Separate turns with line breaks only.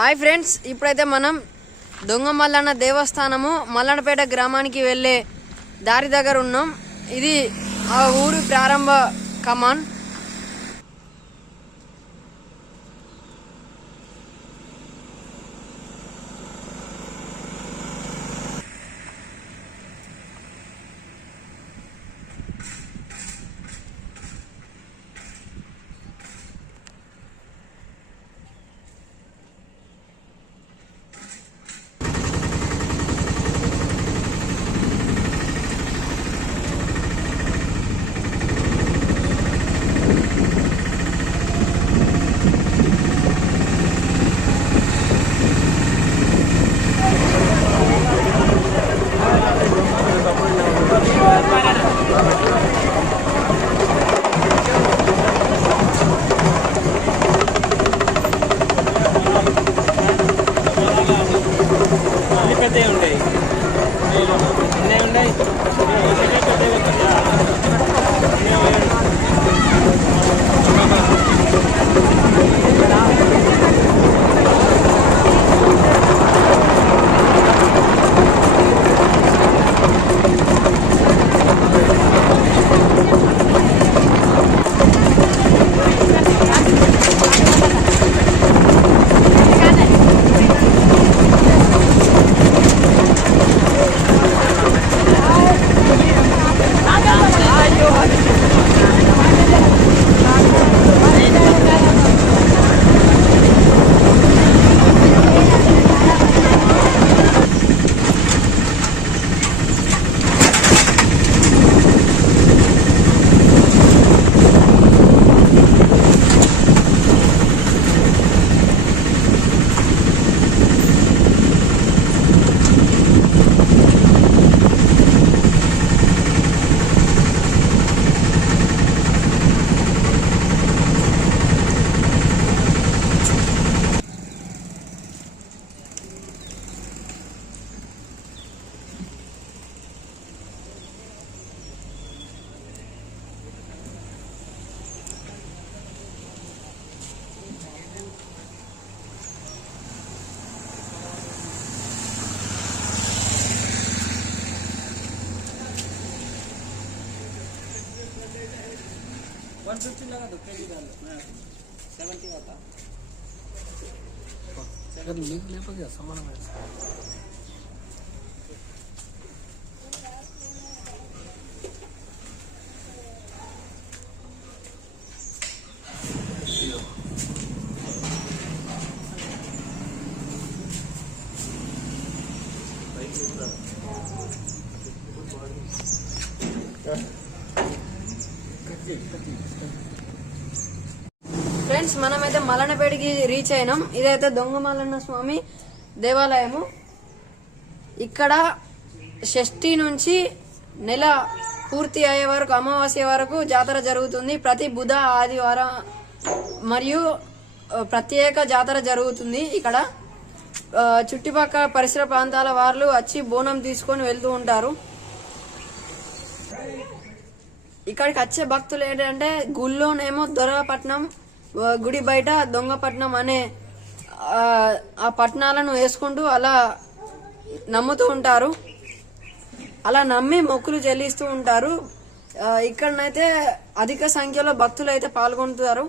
Hi friends ఇప్పుడైతే మనం దొంగ మల్లన్న దేవస్థానము మల్లన్నపేట గ్రామానికి వెళ్ళే దారి దగ్గర ఉన్నాం. ఇది ఆ ఊరి ప్రారంభ కమాన్.
Sunday. వన్ ఫిఫ్టీ లాగా దుఃఖేది దాన్ని సెవెంటీ అవుతా లింక్ లేకపోతే సమానమైన Yeah.
ఫ్రెండ్స్ మనమైతే మలనపేడికి రీచ్ అయినాం. ఇదైతే దొంగ మల్లన్న స్వామి దేవాలయము. ఇక్కడ షష్ఠి నుంచి నెల పూర్తి అయ్యే వరకు అమావాస్య వరకు జాతర జరుగుతుంది. ప్రతి బుధ ఆదివారం మరియు ప్రత్యేక జాతర జరుగుతుంది. ఇక్కడ చుట్టుపక్కల పరిసర ప్రాంతాల వాళ్ళు వచ్చి బోనం తీసుకొని వెళ్తూ ఉంటారు. ఇక్కడికి వచ్చే భక్తులు ఏంటంటే గుళ్ళోనేమో దొరపట్నం గుడి బయట దొంగపట్నం అనే ఆ, పట్టణాలను వేసుకుంటూ అలా నమ్ముతూ ఉంటారు. అలా నమ్మి మొక్కులు చెల్లిస్తూ ఉంటారు. ఇక్కడనైతే అధిక సంఖ్యలో భక్తులు అయితే పాల్గొంటారు.